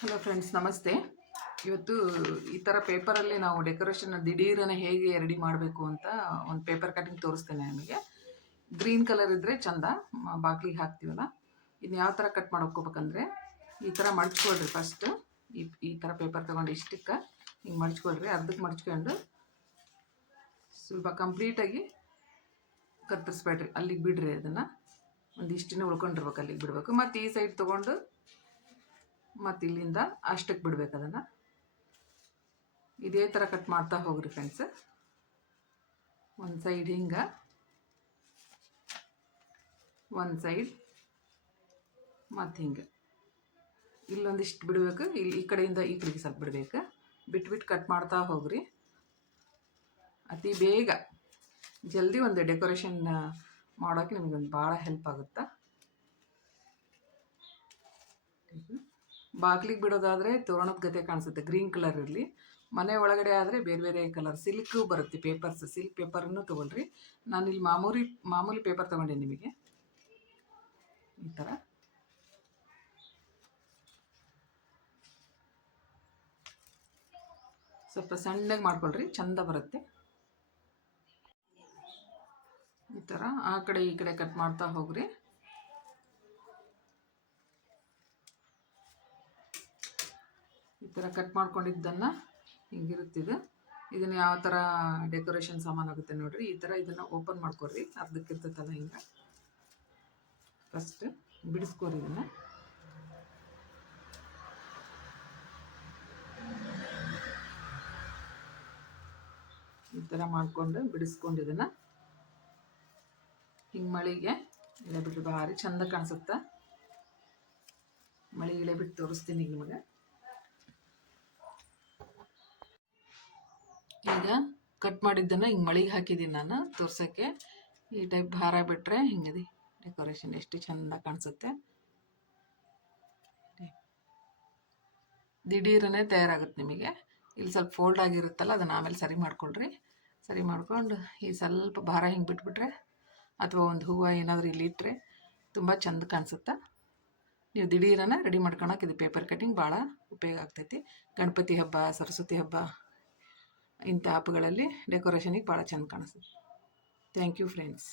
Hello friends, ನಮಸ್ತೆ. ಇವತ್ತು ಈ ಥರ ಪೇಪರಲ್ಲಿ ನಾವು ಡೆಕೋರೇಷನ್ ದಿಢೀರನೆ ಹೇಗೆ ರೆಡಿ ಮಾಡಬೇಕು ಅಂತ ಒಂದು ಪೇಪರ್ ಕಟಿಂಗ್ ತೋರಿಸ್ತೇನೆ ನಿಮಗೆ. ಗ್ರೀನ್ ಕಲರ್ ಇದ್ದರೆ ಚಂದ, ಬಾಗಿಲಿಗೆ ಹಾಕ್ತೀವಲ್ಲ. ಇನ್ನು ಯಾವ ಥರ ಕಟ್ ಮಾಡ್ಕೋಬೇಕಂದ್ರೆ ಈ ಥರ ಮಡ್ಚ್ಕೊಳ್ರಿ. ಫಸ್ಟ್ ಈ ಥರ ಪೇಪರ್ ತೊಗೊಂಡು ಇಷ್ಟಕ್ಕೆ ಹಿಂಗೆ ಮಡ್ಚ್ಕೊಳ್ರಿ. ಅರ್ಧಕ್ಕೆ ಮಡ್ಚ್ಕೊಂಡು ಸ್ವಲ್ಪ ಕಂಪ್ಲೀಟಾಗಿ ಕತ್ತರಿಸ್ಬೇಡ್ರಿ, ಅಲ್ಲಿಗೆ ಬಿಡ್ರಿ. ಅದನ್ನು ಒಂದಿಷ್ಟಿನ ಉಳ್ಕೊಂಡಿರ್ಬೇಕು, ಅಲ್ಲಿಗೆ ಬಿಡಬೇಕು. ಮತ್ತು ಈ ಸೈಡ್ ತೊಗೊಂಡು ಮತ್ತು ಇಲ್ಲಿಂದ ಅಷ್ಟಕ್ಕೆ ಬಿಡ್ಬೇಕು. ಅದನ್ನು ಇದೇ ಥರ ಕಟ್ ಮಾಡ್ತಾ ಹೋಗ್ರಿ ಫ್ರೆಂಡ್ಸ್. ಒಂದು ಸೈಡ್ ಹಿಂಗೆ, ಒಂದು ಸೈಡ್ ಮತ್ತು ಹಿಂಗೆ ಇಲ್ಲೊಂದಿಷ್ಟು ಬಿಡಬೇಕು. ಇಲ್ಲಿ ಈ ಕಡೆಯಿಂದ ಈ ಕಡೆಗೆ ಸ್ವಲ್ಪ ಬಿಡಬೇಕು. ಬಿಟ್ಬಿಟ್ಟು ಕಟ್ ಮಾಡ್ತಾ ಹೋಗ್ರಿ. ಅತಿ ಬೇಗ ಜಲ್ದಿ ಒಂದು ಡೆಕೋರೇಷನ್ ಮಾಡೋಕ್ಕೆ ನಿಮಗೊಂದು ಭಾಳ ಹೆಲ್ಪ್ ಆಗುತ್ತೆ. ಬಾಗಿಲಿಗೆ ಬಿಡೋದಾದರೆ ತೋರಣದ ಗತೆ ಕಾಣಿಸುತ್ತೆ, ಗ್ರೀನ್ ಕಲರ್ ಇರಲಿ. ಮನೆ ಒಳಗಡೆ ಆದರೆ ಬೇರೆ ಬೇರೆ ಕಲರ್ ಸಿಲ್ಕು ಬರುತ್ತೆ, ಪೇಪರ್ಸ್, ಸಿಲ್ಕ್ ಪೇಪರನ್ನು ತೊಗೊಳ್ರಿ. ನಾನಿಲ್ಲಿ ಮಾಮೂಲಿ ಪೇಪರ್ ತೊಗೊಂಡೆ ನಿಮಗೆ. ಈ ಥರ ಸ್ವಲ್ಪ ಸಣ್ಣಗೆ ಮಾಡ್ಕೊಳ್ರಿ, ಚಂದ ಬರುತ್ತೆ. ಈ ಥರ ಆ ಕಡೆ ಈ ಕಡೆ ಕಟ್ ಮಾಡ್ತಾ ಹೋಗ್ರಿ. ಈ ಥರ ಕಟ್ ಮಾಡ್ಕೊಂಡಿದ್ದನ್ನು ಹಿಂಗಿರುತ್ತಿದೆ. ಇದನ್ನು ಯಾವ ಥರ ಡೆಕೋರೇಷನ್ ಸಾಮಾನು ಆಗುತ್ತೆ ನೋಡಿರಿ. ಈ ಥರ ಇದನ್ನು ಓಪನ್ ಮಾಡ್ಕೊಡ್ರಿ, ಅರ್ಧಕ್ಕಿರ್ತೈತಲ್ಲ ಹಿಂಗೆ. ಫಸ್ಟ್ ಬಿಡಿಸ್ಕೊರಿ ಇದನ್ನು. ಈ ಥರ ಮಾಡಿಕೊಂಡು ಬಿಡಿಸ್ಕೊಂಡು ಇದನ್ನು ಹಿಂಗೆ ಮಳೆಗೆ ಇಳೆ ಬಿಟ್ಟರೆ ಭಾರಿ ಚಂದ ಕಾಣಿಸುತ್ತೆ. ಮಳೆ ಇಳೆ ಬಿಟ್ಟು ತೋರಿಸ್ತೀನಿ ನಿಮಗೆ. ಈಗ ಕಟ್ ಮಾಡಿದ್ದನ್ನು ಹಿಂಗೆ ಮಳೆಗೆ ಹಾಕಿದ್ದೀನಿ ನಾನು ತೋರ್ಸೋಕ್ಕೆ. ಈ ಟೈಪ್ ಭಾರ ಬಿಟ್ಟರೆ ಹಿಂಗದಿ ಡೆಕೋರೇಷನ್ ಎಷ್ಟು ಚೆಂದ ಕಾಣಿಸುತ್ತೆ. ದಿಢೀರನೇ ತಯಾರಾಗುತ್ತೆ ನಿಮಗೆ. ಇಲ್ಲಿ ಸ್ವಲ್ಪ ಫೋಲ್ಡ್ ಆಗಿರುತ್ತಲ್ಲ, ಅದನ್ನು ಆಮೇಲೆ ಸರಿ ಮಾಡ್ಕೊಳ್ರಿ. ಸರಿ ಮಾಡ್ಕೊಂಡು ಈ ಸ್ವಲ್ಪ ಭಾರ ಹಿಂಗೆ ಬಿಟ್ಬಿಟ್ರೆ ಅಥವಾ ಒಂದು ಹೂವು ಏನಾದರೂ ಇಲ್ಲಿ ಇಟ್ಟರೆ ತುಂಬ ಚೆಂದ ಕಾಣಿಸುತ್ತೆ. ನೀವು ದಿಢೀರನ ರೆಡಿ ಮಾಡ್ಕೊಳಕ್ಕೆ ಇದು ಪೇಪರ್ ಕಟಿಂಗ್ ಭಾಳ ಉಪಯೋಗ ಆಗ್ತೈತಿ. ಗಣಪತಿ ಹಬ್ಬ, ಸರಸ್ವತಿ ಹಬ್ಬ, ಇಂಥ ಹಬ್ಬಗಳಲ್ಲಿ ಡೆಕೋರೇಷನಿಗೆ ಭಾಳ ಚೆಂದ ಕಾಣಿಸುತ್ತೆ. Thank you friends.